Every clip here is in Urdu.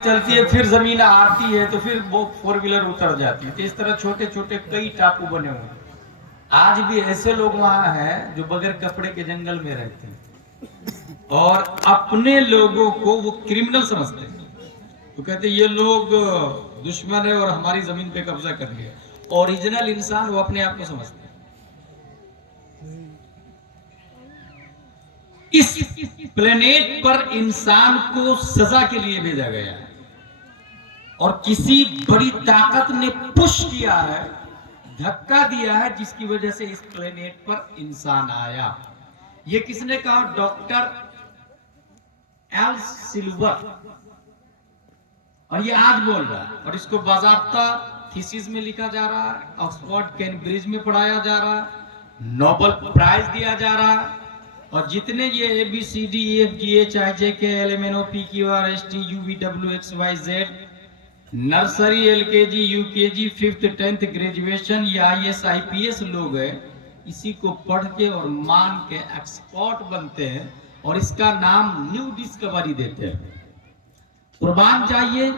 چلتی ہے پھر زمین آتی ہے تو پھر وہ فور ویلر اتر جاتی ہے. تو اس طرح چھوٹے چھوٹے کئی ٹاپو بنے ہوئے ہیں. آج بھی ایسے لوگ وہاں ہیں جو بغیر کپڑے کے جنگل میں رہتے ہیں اور اپنے لوگوں کو وہ کرمنل سمجھتے ہیں. تو کہتے ہیں یہ لوگ دشمن ہے اور ہماری زمین پہ قبضہ کر لیا. اوریجنل انسان وہ اپنے آپ کو سمجھتے ہیں. اس پلینیٹ پر انسان کو سزا کے لیے بھیجا گیا ہے اور کسی بڑی طاقت نے پش کیا ہے, دھکا دیا ہے, جس کی وجہ سے اس پلینیٹ پر انسان آیا. یہ کس نے کہا؟ Doctor L silver. اور یہ آج بول رہا ہے اور اس کو باضابطہ تھیسس میں لکھا جا رہا ہے, آکسفورڈ کیمبرج میں پڑھایا جا رہا ہے, نوبل پرائز دیا جا رہا ہے. اور جتنے یہ A B C D E F G H I J K L M N O P Q R S T U V W X Y Z, nursery L K G you کے جی 5th 10th گریجویشن یا I S I P S لوگ ہیں, اسی کو پڑھ کے اور مان کے ایکسپرٹ بنتے ہیں اور اس کا نام نیو ڈسکوری دیتے ہیں. قربان چاہیے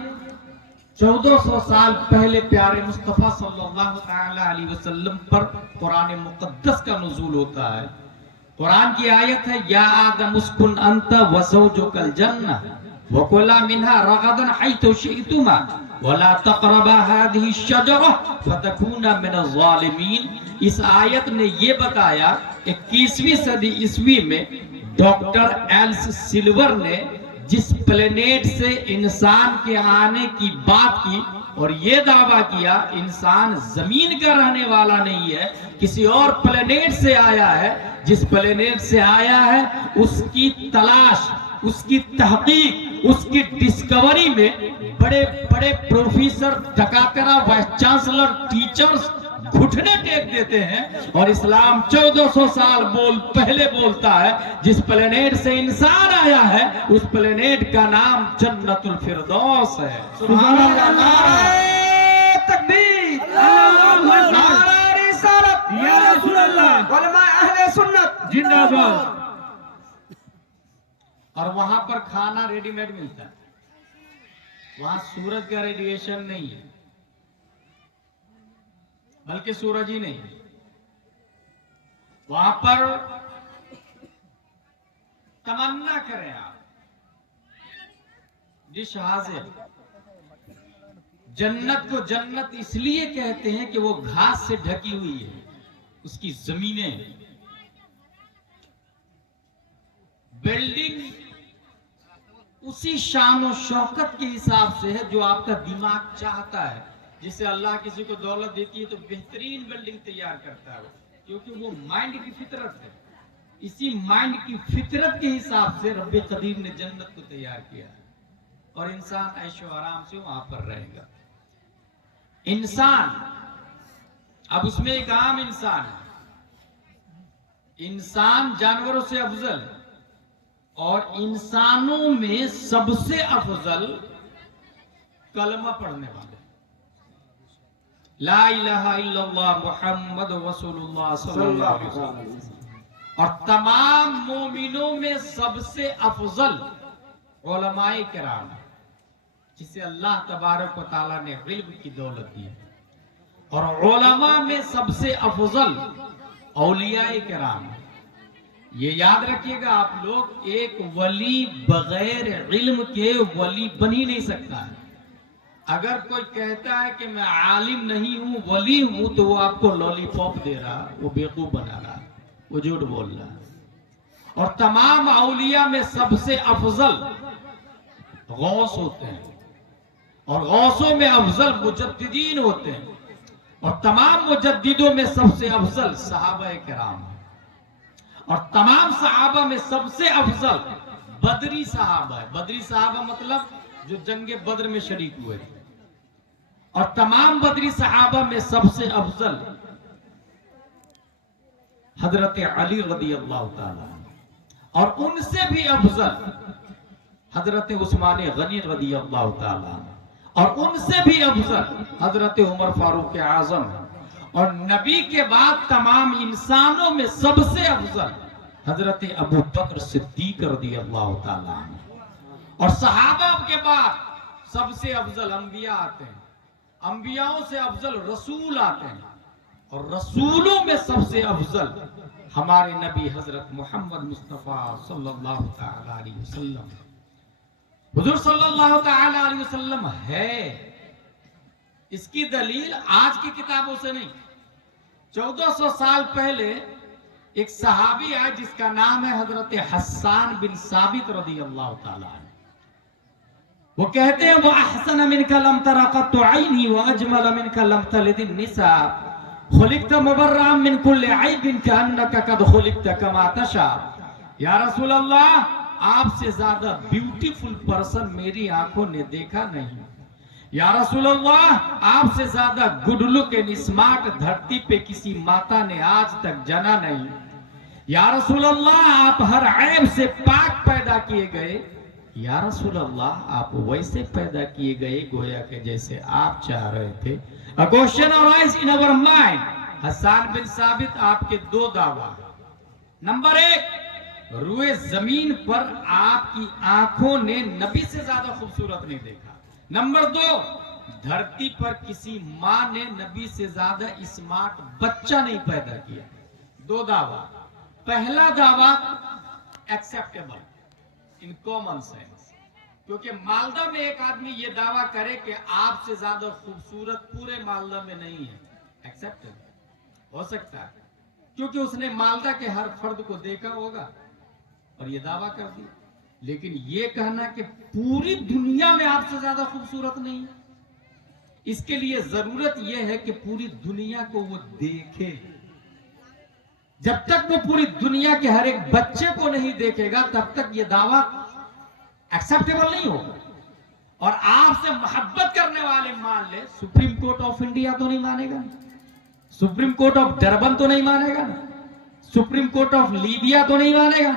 1400 سال پہلے پیارے مصطفیٰ صلی اللہ تعالی علیہ وسلم پر قرآن مقدس کا نزول ہوتا ہے. قرآن کی آیت ہے, یا آدم اسکن انت وزوجک الجنہ وکلا منها رغدا حیث شئتما ولا تقربا هذه الشجرہ فتکونا من الظالمین. اس آیت نے یہ بتایا 21ویں صدی عیسوی میں ڈاکٹر ایلس سلور نے جس پلینیٹ سے انسان کے آنے کی بات کی اور یہ دعویٰ کیا انسان زمین کا رہنے والا نہیں ہے, کسی اور پلینیٹ سے آیا ہے. جس پلینیٹ سے آیا ہے اس کی تلاش, اس کی تحقیق, اس کی ڈسکوری میں بڑے بڑے پروفیسر, ڈکاترہ, وائس چانسلر, ٹیچرز گھٹنے ٹیک دیتے ہیں. اور اسلام 1400 سال پہلے بولتا ہے جس پلینیٹ سے انسان آیا ہے اس پلینیٹ کا نام جنت الفردوس ہے. سبحان اللہ. نعرہ تکبیر, نعرہ رسالت, یا رسول اللہ, علماء اہل سنت زندہ باد. اور وہاں پر کھانا ریڈی میڈ ملتا ہے, وہاں سورج کا ریڈیشن نہیں ہے, بلکہ سورج ہی نہیں, وہاں پر تمنا کریں آپ, ڈش حاضر. جنت کو جنت اس لیے کہتے ہیں کہ وہ گھاس سے ڈھکی ہوئی ہے, اس کی زمینیں, بلڈنگ اسی شان و شوکت کے حساب سے ہے جو آپ کا دماغ چاہتا ہے. جسے اللہ کسی کو دولت دیتی ہے تو بہترین بلڈنگ تیار کرتا ہے, کیونکہ وہ مائنڈ کی فطرت ہے. اسی مائنڈ کی فطرت کے حساب سے رب قدیر نے جنت کو تیار کیا ہے اور انسان عیش و آرام سے وہاں پر رہے گا. انسان, اب اس میں ایک عام انسان ہے, انسان جانوروں سے افضل اور انسانوں میں سب سے افضل کلمہ پڑھنے والے, لا الہ الا اللہ محمد رسول اللہ صلی اللہ علیہ وسلم. اور تمام مومنوں میں سب سے افضل علماء کرام, جسے اللہ تبارک و تعالیٰ نے علم کی دولت دی. اور علماء میں سب سے افضل اولیاء کرام. یہ یاد رکھیے گا آپ لوگ, ایک ولی بغیر علم کے ولی بن ہی نہیں سکتا ہے. اگر کوئی کہتا ہے کہ میں عالم نہیں ہوں ولی ہوں تو وہ آپ کو لولی پاپ دے رہا, وہ بیوقوف بنا رہا, وہ جھوٹ بول رہا. اور تمام اولیاء میں سب سے افضل غوث ہوتے ہیں اور غوثوں میں افضل مجددین ہوتے ہیں اور تمام مجددوں میں سب سے افضل صحابہ کرام اور تمام صحابہ میں سب سے افضل بدری صحابہ ہے. بدری صحابہ مطلب جو جنگ بدر میں شریک ہوئے تھے. اور تمام بدری صحابہ میں سب سے افضل حضرت علی رضی اللہ تعالی اور ان سے بھی افضل حضرت عثمان غنی رضی اللہ تعالی اور ان سے بھی افضل حضرت عمر فاروق اعظم. اور نبی کے بعد تمام انسانوں میں سب سے افضل حضرت ابو بکر صدیق رضی اللہ تعالی. اور صحابہ کے بعد سب سے افضل انبیاء آتے ہیں، انبیاؤں سے افضل رسول آتے ہیں، اور رسولوں میں سب سے افضل ہمارے نبی حضرت محمد مصطفیٰ صلی اللہ تعالی علیہ وسلم. حضور صلی اللہ تعالی علیہ وسلم ہے. اس کی دلیل آج کی کتابوں سے نہیں، 1400 سال پہلے ایک صحابی آئے جس کا نام ہے حضرت حسان بن ثابت رضی اللہ تعالی عنہ. وہ کہتے ہیں وَأَحْسَنَ مِنْكَ لَمْ تَرَ قَطُّ عَيْنِي وَأَجْمَلَ مِنْكَ لَمْ تَلِدِ النِّسَاءُ خُلِقْتَ مُبَرَّأً مِنْ كُلِّ عَيْبٍ كَأَنَّكَ قَدْ خُلِقْتَ كَمَا تَشَاءُ. یا رسول اللہ، آپ سے زیادہ بیوٹیفل پرسن میری آنکھوں نے دیکھا نہیں. یا رسول اللہ، آپ سے زیادہ گڈ لک اینڈ اسمارٹ دھرتی پہ کسی ماتا نے آج تک جنا نہیں. یا رسول اللہ، آپ ہر عیب سے پاک پیدا کیے گئے. یا رسول اللہ، آپ ویسے پیدا کیے گئے گویا کہ جیسے آپ چاہ رہے تھے. A question arises in our mind. حسان بن ثابت، آپ کے دو دعویٰ. نمبر 1، روئے زمین پر آپ کی آنکھوں نے نبی سے زیادہ خوبصورت نہیں دیکھا. نمبر 2، دھرتی پر کسی ماں نے نبی سے زیادہ اسمارٹ بچہ نہیں پیدا کیا. دو دعویٰ. پہلا دعویٰ ایکسیپٹیبل ان کامن سینس، کیونکہ مالدہ میں ایک آدمی یہ دعویٰ کرے کہ آپ سے زیادہ خوبصورت پورے مالدہ میں نہیں ہے، ایکسیپٹیبل ہو سکتا ہے کیونکہ اس نے مالدہ کے ہر فرد کو دیکھا ہوگا اور یہ دعویٰ کر دیا. لیکن یہ کہنا کہ پوری دنیا میں آپ سے زیادہ خوبصورت نہیں ہے، اس کے لیے ضرورت یہ ہے کہ پوری دنیا کو وہ دیکھے. جب تک وہ پوری دنیا کے ہر ایک بچے کو نہیں دیکھے گا تب تک یہ دعویٰ ایکسیپٹیبل نہیں ہوگا. اور آپ سے محبت کرنے والے مان لے، سپریم کورٹ آف انڈیا تو نہیں مانے گا، سپریم کورٹ آف ڈربن تو نہیں مانے گا، سپریم کورٹ آف لیبیا تو نہیں مانے گا.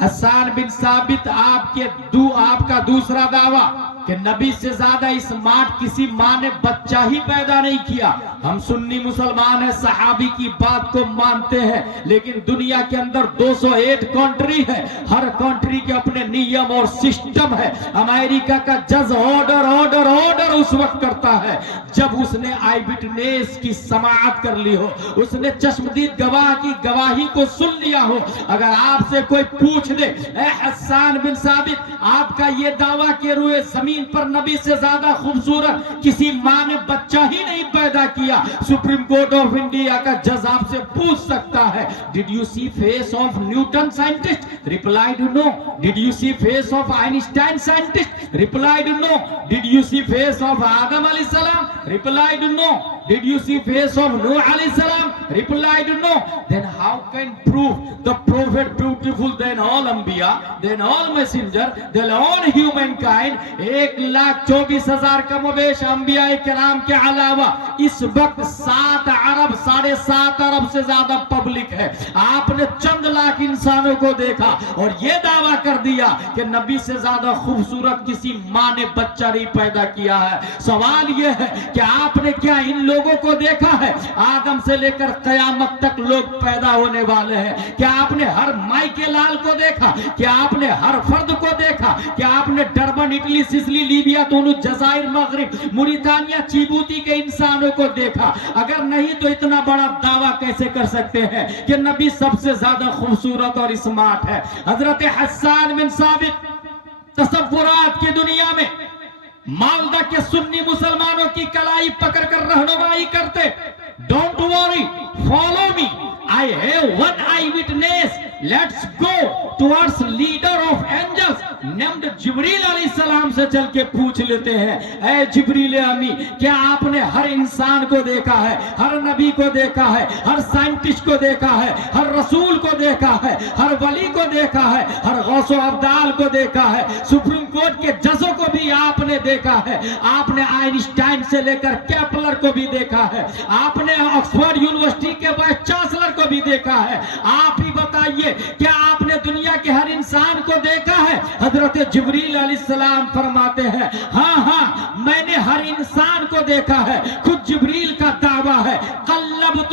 حسان بن ثابت، آپ کا دوسرا دعویٰ کہ نبی سے زیادہ اسمارٹ کسی ماں نے بچہ ہی پیدا نہیں کیا. ہم سنی مسلمان ہیں، صحابی کی بات کو مانتے ہیں، لیکن دنیا کے اندر 208 کنٹری ہے، ہر کنٹری کے اپنے نیم اور سسٹم ہے. امریکہ کا جج آرڈر اس وقت کرتا ہے جب اس نے آئی وٹنس کی سماعت کر لی ہو، اس نے چشمدید گواہ کی گواہی کو سن لیا ہو. اگر آپ سے کوئی پوچھ دے اے حسان بن ثابت، آپ کا یہ دعویٰ کہ روئے زمین پر نبی سے زیادہ خوبصورت کسی ماں نے بچہ ہی نہیں پیدا کیا، سپریم کورٹ آف انڈیا کا جج آپ سے پوچھ سکتا ہے did you see face of Newton scientist? Replied no. Did you see face of Einstein scientist? Replied no. Did you see face of آدم علیہ السلام؟ Replied no. Did you see face of Noah alayhi salam? Replied no. Then how can prove the prophet beautiful than all anbiya, than all messenger, than all humankind? 1,24,000 کم و بیش انبیاء کرام کے علاوہ اس وقت 7 ارب سے زیادہ پبلک ہے. آپ نے چند لاکھ انسانوں کو دیکھا اور یہ دعویٰ کر دیا کہ نبی سے زیادہ خوبصورت کسی ماں نے بچہ نہیں پیدا کیا ہے. سوال یہ ہے کہ آپ نے کیا ان لوگوں کو دیکھا ہے؟ آدم سے لے کر قیامت تک لوگ پیدا ہونے والے ہیں. کیا آپ نے ہر مائی کے لال کو دیکھا؟ کیا آپ نے ہر فرد کو دیکھا؟ کیا آپ نے ڈربن، اٹلی، سسلی، لیبیا، تونس، جزائر، مغرب، موریتانیہ، جیبوتی کے انسانوں کو دیکھا؟ اگر نہیں تو اتنا بڑا دعویٰ کیسے کر سکتے ہیں کہ نبی سب سے زیادہ خوبصورت اور اسمارٹ ہے؟ حضرت حسان بن ثابت تصورات کی دنیا میں مالدہ کے سنی مسلمانوں کی کلائی پکڑ کر رہنمائی کرتے. Don't worry, follow me, I have one eyewitness. Let's go towards leader of angels named جبریل علیہ السلام سے چل کے پوچھ لیتے ہیں اے جبریل امی، کیا آپ نے ہر انسان کو دیکھا ہے، ہر نبی کو دیکھا ہے، ہر سائنٹسٹ کو دیکھا ہے، ہر رسول کو دیکھا ہے، ہر ولی کو دیکھا ہے، ہر غوث و ابدال کو دیکھا ہے، سپریم کورٹ کے ججوں کو بھی آپ نے دیکھا ہے، آپ نے آئنسٹائن سے لے کر کیپلر کو بھی دیکھا ہے، آپ نے آکسفورڈ یونیورسٹی کے وائس چانسلر کو بھی دیکھا ہے. آپ ہی بتائیے کیا آپ نے دنیا کے ہر انسان کو دیکھا ہے؟ حضرت جبریل علیہ السلام فرماتے ہیں ہاں میں نے ہر انسان کو دیکھا ہے. خود جبریل کا دعویٰ ہے قلبت